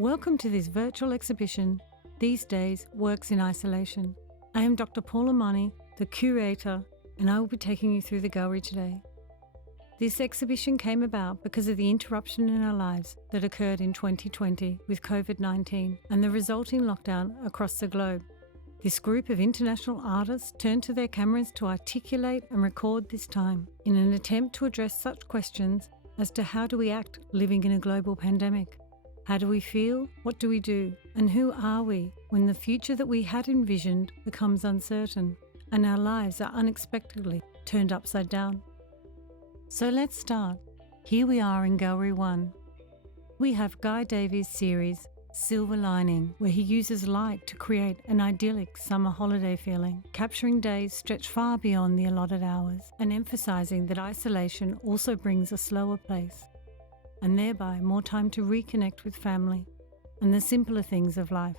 Welcome to this virtual exhibition, These Days Works in Isolation. I am Dr. Paula Mahoney, the curator, and I will be taking you through the gallery today. This exhibition came about because of the interruption in our lives that occurred in 2020 with COVID-19 and the resulting lockdown across the globe. This group of international artists turned to their cameras to articulate and record this time in an attempt to address such questions as to how do we act living in a global pandemic? How do we feel? What do we do? And who are we when the future that we had envisioned becomes uncertain and our lives are unexpectedly turned upside down? So let's start. Here we are in Gallery 1. We have Guy Davies' series, Silver Lining, where he uses light to create an idyllic summer holiday feeling, capturing days stretched far beyond the allotted hours and emphasising that isolation also brings a slower pace, and thereby more time to reconnect with family and the simpler things of life.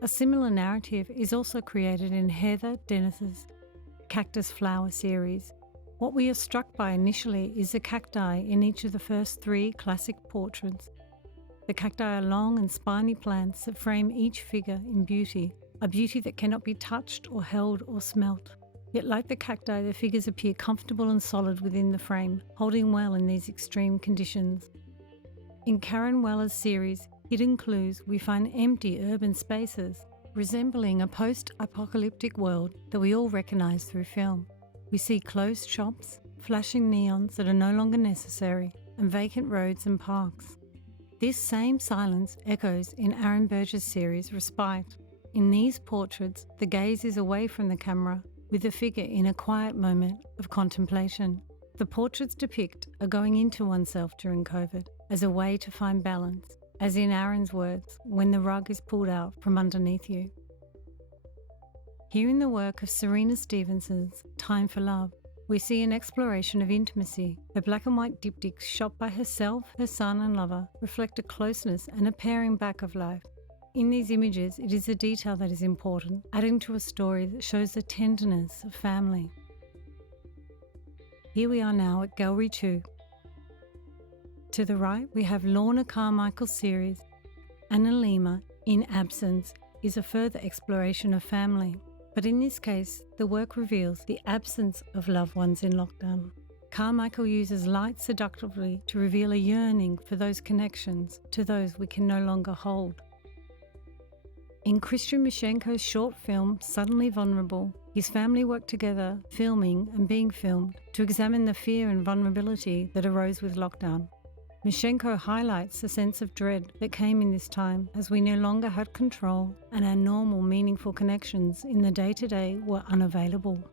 A similar narrative is also created in Heather Dennis's Cactus Flower series. What we are struck by initially is the cacti in each of the first 3 classic portraits. The cacti are long and spiny plants that frame each figure in beauty, a beauty that cannot be touched or held or smelt. Yet like the cacti, the figures appear comfortable and solid within the frame, holding well in these extreme conditions. In Karen Weller's series, Hidden Clues, we find empty urban spaces, resembling a post-apocalyptic world that we all recognise through film. We see closed shops, flashing neons that are no longer necessary, and vacant roads and parks. This same silence echoes in Aaron Burgess' series, Respite. In these portraits, the gaze is away from the camera, with the figure in a quiet moment of contemplation. The portraits depict a going into oneself during COVID as a way to find balance, as in Aaron's words, when the rug is pulled out from underneath you. Here in the work of Serena Stevenson's Time for Love, we see an exploration of intimacy. Her black and white diptychs shot by herself, her son and lover reflect a closeness and a paring back of life. In these images, it is the detail that is important, adding to a story that shows the tenderness of family. Here we are now at Gallery 2. To the right, we have Lorna Carmichael's series, Annalima, in Absence, is a further exploration of family. But in this case, the work reveals the absence of loved ones in lockdown. Carmichael uses light seductively to reveal a yearning for those connections to those we can no longer hold. In Christian Mishenko's short film, Suddenly Vulnerable, his family worked together, filming and being filmed, to examine the fear and vulnerability that arose with lockdown. Mishenko highlights the sense of dread that came in this time as we no longer had control and our normal, meaningful connections in the day-to-day were unavailable.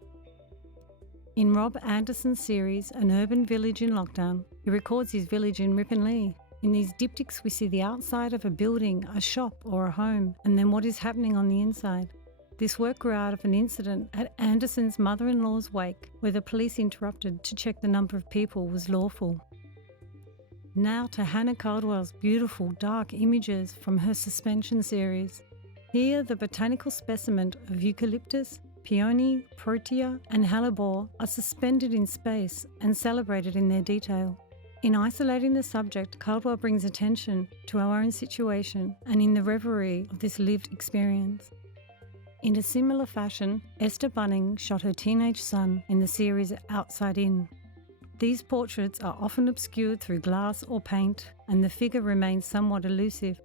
In Rob Anderson's series, An Urban Village in Lockdown, he records his village in Ripon Lee. In these diptychs, we see the outside of a building, a shop or a home, and then what is happening on the inside. This work grew out of an incident at Anderson's mother-in-law's wake, where the police interrupted to check the number of people was lawful. Now to Hannah Caldwell's beautiful dark images from her Suspension series. Here the botanical specimen of eucalyptus, peony, protea and hellebore are suspended in space and celebrated in their detail. In isolating the subject, Caldwell brings attention to our own situation and in the reverie of this lived experience. In a similar fashion, Esther Bunnings shot her teenage son in the series Outside In. These portraits are often obscured through glass or paint, and the figure remains somewhat elusive.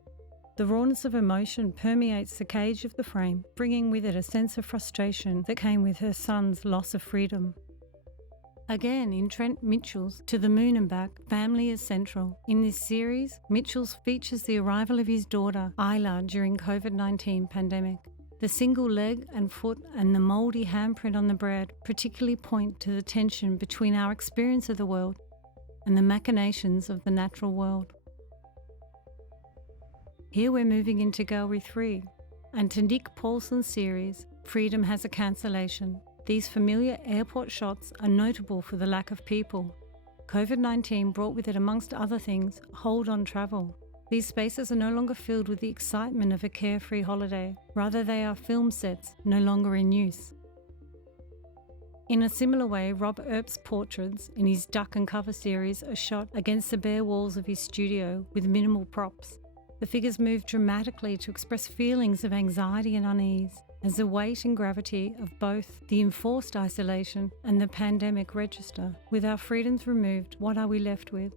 The rawness of emotion permeates the cage of the frame, bringing with it a sense of frustration that came with her son's loss of freedom. Again, in Trent Mitchell's To the Moon and Back, family is central. In this series, Mitchell's features the arrival of his daughter, Isla, during COVID-19 pandemic. The single leg and foot and the mouldy handprint on the bread particularly point to the tension between our experience of the world and the machinations of the natural world. Here we're moving into Gallery 3, and to Nick Paulson's series, Freedom Has a Cancellation. These familiar airport shots are notable for the lack of people. COVID-19 brought with it, amongst other things, a hold on travel. These spaces are no longer filled with the excitement of a carefree holiday. Rather, they are film sets, no longer in use. In a similar way, Robert Earp's portraits in his Duck and Cover series are shot against the bare walls of his studio with minimal props. The figures move dramatically to express feelings of anxiety and unease, as the weight and gravity of both the enforced isolation and the pandemic register. With our freedoms removed, what are we left with?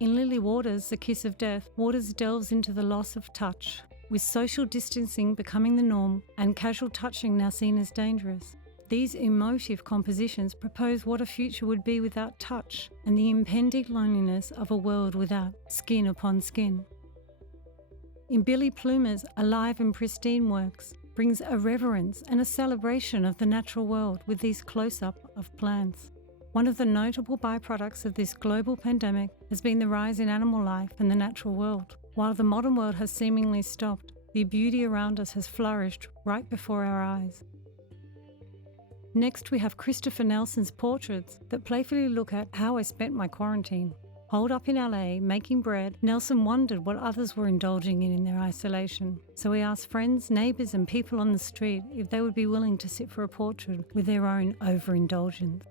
In Lilli Waters' The Kiss of Death, Waters delves into the loss of touch, with social distancing becoming the norm and casual touching now seen as dangerous. These emotive compositions propose what a future would be without touch and the impending loneliness of a world without skin upon skin. In Billy Plummer's Alive and Pristine works, brings a reverence and a celebration of the natural world with these close-up of plants. One of the notable byproducts of this global pandemic has been the rise in animal life and the natural world. While the modern world has seemingly stopped, the beauty around us has flourished right before our eyes. Next, we have Christopher Nelson's portraits that playfully look at how I spent my quarantine. Holed up in LA, making bread, Nelson wondered what others were indulging in their isolation. So he asked friends, neighbours and people on the street if they would be willing to sit for a portrait with their own overindulgence.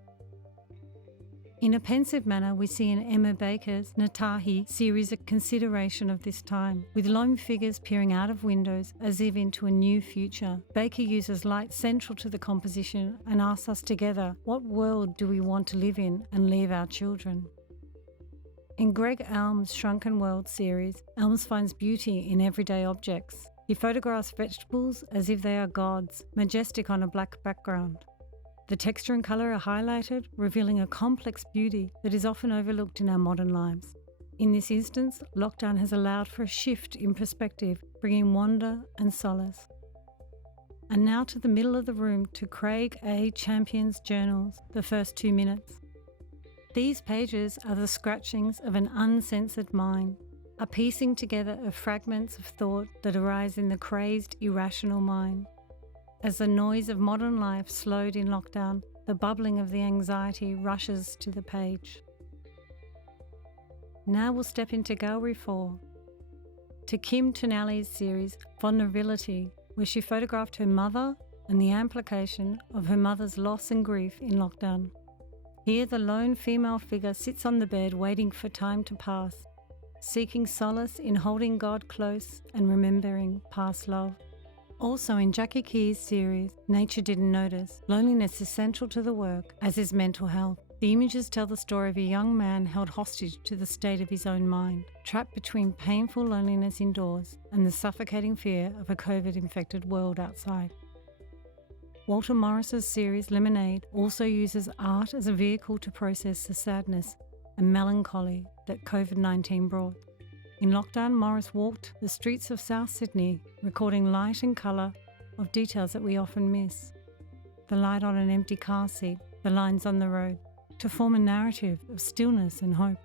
In a pensive manner, we see in Emma Baker's Natahi series a consideration of this time, with lone figures peering out of windows as if into a new future. Baker uses light central to the composition and asks us together, what world do we want to live in and leave our children? In Greg Elms' Shrunken World series, Elms finds beauty in everyday objects. He photographs vegetables as if they are gods, majestic on a black background. The texture and colour are highlighted, revealing a complex beauty that is often overlooked in our modern lives. In this instance, lockdown has allowed for a shift in perspective, bringing wonder and solace. And now to the middle of the room to Craig A. Champion's journals, the first 2 minutes. These pages are the scratchings of an uncensored mind, a piecing together of fragments of thought that arise in the crazed, irrational mind. As the noise of modern life slowed in lockdown, the bubbling of the anxiety rushes to the page. Now we'll step into Gallery 4, to Kim Tonelli's series Vulnerability, where she photographed her mother and the implication of her mother's loss and grief in lockdown. Here the lone female figure sits on the bed waiting for time to pass, seeking solace in holding God close and remembering past love. Also in Jacki Key's series, Nature Didn't Notice, loneliness is central to the work, as is mental health. The images tell the story of a young man held hostage to the state of his own mind, trapped between painful loneliness indoors and the suffocating fear of a COVID-infected world outside. Walter Maurice's series Lemonade also uses art as a vehicle to process the sadness and melancholy that COVID-19 brought. In lockdown, Maurice walked the streets of South Sydney, recording light and colour of details that we often miss. The light on an empty car seat, the lines on the road, to form a narrative of stillness and hope.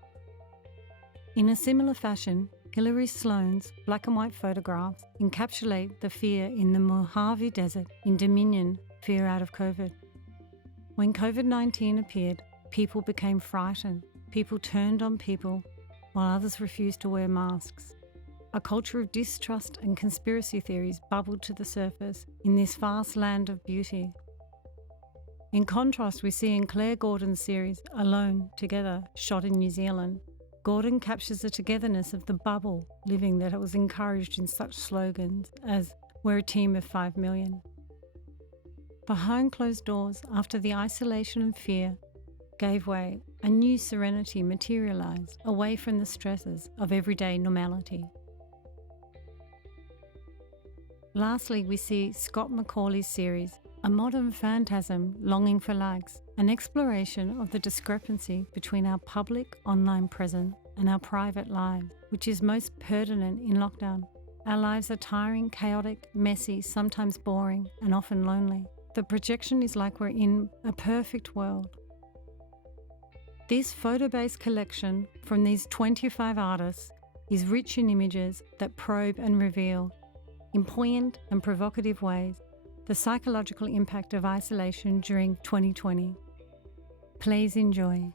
In a similar fashion, Hilary Sloane's black and white photographs encapsulate the fear in the Mojave Desert in Dominion, Fear Out of COVID. When COVID-19 appeared, people became frightened. People turned on people, while others refused to wear masks. A culture of distrust and conspiracy theories bubbled to the surface in this vast land of beauty. In contrast, we see in Claire Gordon's series Alone, Together, shot in New Zealand, Gordon captures the togetherness of the bubble living that was encouraged in such slogans as, "We're a team of 5 million." Behind closed doors, after the isolation and fear gave way, a new serenity materialized away from the stresses of everyday normality. Lastly, we see Scott McCauley's series, A Modern Phantasm Longing for Likes, an exploration of the discrepancy between our public online presence and our private lives, which is most pertinent in lockdown. Our lives are tiring, chaotic, messy, sometimes boring, and often lonely. The projection is like we're in a perfect world. This photo-based collection from these 25 artists is rich in images that probe and reveal, in poignant and provocative ways, the psychological impact of isolation during 2020. Please enjoy.